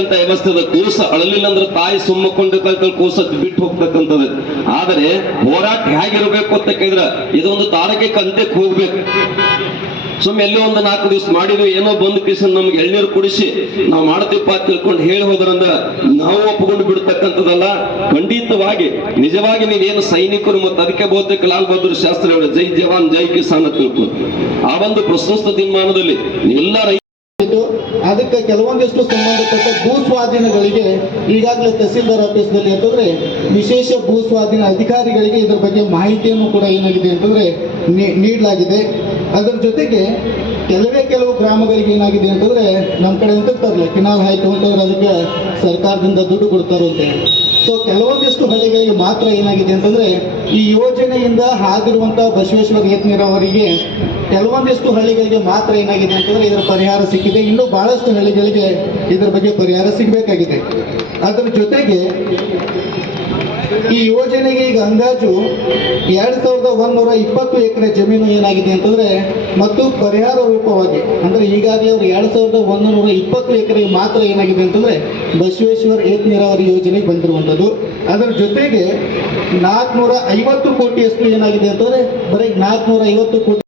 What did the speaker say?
ಇರ್ತಕ್ಕಂಥ ವ್ಯವಸ್ಥೆ ಅದ. ಕೂಸ ಅಳಲಿಲ್ಲ ಅಂದ್ರೆ ತಾಯಿ ಸುಮ್ಮಕೊಂಡಿರ್ತಕ್ಕಂಥ ಕೂಸ ಬಿಟ್ಟು ಹೋಗ್ತಕ್ಕಂಥದ್ದು. ಆದರೆ ಹೋರಾಟ ಹೇಗಿರ್ಬೇಕು ಅಂತ ಕೇಳಿದ್ರೆ ಇದೊಂದು ತಾರಕಕ್ಕೆ ಅಂತ್ಯಕ್ಕೆ ಹೋಗ್ಬೇಕು. ಸುಮ್ಮನೆ ಎಲ್ಲೋ ಒಂದು 4 ದಿವಸ ಮಾಡಿದ್ವಿ ಏನೋ ಬಂದು ಕಿಸನ್ ನಮ್ಗೆ ಎಳ್ನೀರು ಕುಡಿಸಿ ನಾವು ಮಾಡ್ತೀಪ್ಪ ಅಂತ ತಿಳ್ಕೊಂಡು ಹೇಳಿ ಹೋದ್ರಂದ್ರ ನಾವು ಒಪ್ಪಿಕೊಂಡು ಬಿಡ್ತಕ್ಕಂಥದ್ದಲ್ಲ. ಖಂಡಿತವಾಗಿ ನಿಜವಾಗಿ ನೀವೇನು ಸೈನಿಕರು ಮತ್ತು ಅದಕ್ಕೆ ಬಹುತೇಕ ಲಾಲ್ ಬಹದ್ದೂರ್ ಶಾಸ್ತ್ರಿ ಅವರು ಜೈ ಜವಾನ್ ಜೈ ಕಿಸಾನ್ ಅಂತ ತಿಳ್ಕೊಂಡು ಆ ಒಂದು ಪ್ರಸ್ತುತ ದಿನಮಾನದಲ್ಲಿ ಎಲ್ಲ ಅದಕ್ಕೆ ಕೆಲವೊಂದಿಷ್ಟು ಸಂಬಂಧಪಟ್ಟ ಭೂ ಸ್ವಾಧೀನಗಳಿಗೆ ಈಗಾಗಲೇ ತಹಸೀಲ್ದಾರ್ ಆಫೀಸ್ನಲ್ಲಿ ಅಂತಂದ್ರೆ ವಿಶೇಷ ಭೂ ಸ್ವಾಧೀನ ಅಧಿಕಾರಿಗಳಿಗೆ ಇದರ ಬಗ್ಗೆ ಮಾಹಿತಿಯನ್ನು ಕೂಡ ಏನಾಗಿದೆ ಅಂತಂದ್ರೆ ನೀಡಲಾಗಿದೆ. ಅದರ ಜೊತೆಗೆ ಕೆಲವು ಗ್ರಾಮಗಳಿಗೆ ಏನಾಗಿದೆ ಅಂತಂದ್ರೆ ನಮ್ಮ ಕಡೆ ಅಂತಿರ್ತಾರಲ್ಲ ಕಿನಾಲ್ ಆಯ್ತು ಅಂತಂದ್ರೆ ಅದಕ್ಕೆ ಸರ್ಕಾರದಿಂದ ದುಡ್ಡು ಕೊಡ್ತಾರೆ ಅಂತ ಹೇಳಿ. ಸೊ ಕೆಲವೊಂದಿಷ್ಟು ಹಳ್ಳಿಗಳಿಗೆ ಮಾತ್ರ ಏನಾಗಿದೆ ಅಂತಂದ್ರೆ ಈ ಯೋಜನೆಯಿಂದ ಆಗಿರುವಂತಹ ಬಸವೇಶ್ವರ ಏತ ನೀರಾವರಿಗೆ ಕೆಲವೊಂದಿಷ್ಟು ಹಳ್ಳಿಗಳಿಗೆ ಮಾತ್ರ ಏನಾಗಿದೆ ಅಂತಂದ್ರೆ ಇದರ ಪರಿಹಾರ ಸಿಕ್ಕಿದೆ. ಇನ್ನೂ ಬಹಳಷ್ಟು ಹಳ್ಳಿಗಳಿಗೆ ಇದರ ಬಗ್ಗೆ ಪರಿಹಾರ ಸಿಗಬೇಕಾಗಿದೆ. ಅದರ ಜೊತೆಗೆ ಈ ಯೋಜನೆಗೆ ಈಗ ಅಂದಾಜು 2120 ಎಕರೆ ಜಮೀನು ಏನಾಗಿದೆ ಅಂತಂದ್ರೆ ಮತ್ತು ಪರಿಹಾರ ರೂಪವಾಗಿ ಅಂದ್ರೆ ಈಗಾಗಲೇ ಅವರು 2120 ಎಕರೆಗೆ ಮಾತ್ರ ಏನಾಗಿದೆ ಅಂತಂದ್ರೆ ಬಸವೇಶ್ವರ ಏತ ನೀರಾವರಿ ಯೋಜನೆಗೆ ಬಂದಿರುವಂಥದ್ದು. ಅದರ ಜೊತೆಗೆ 450 ಕೋಟಿಯಷ್ಟು ಏನಾಗಿದೆ ಅಂತಂದ್ರೆ ಬರೀ 450 ಕೋಟಿ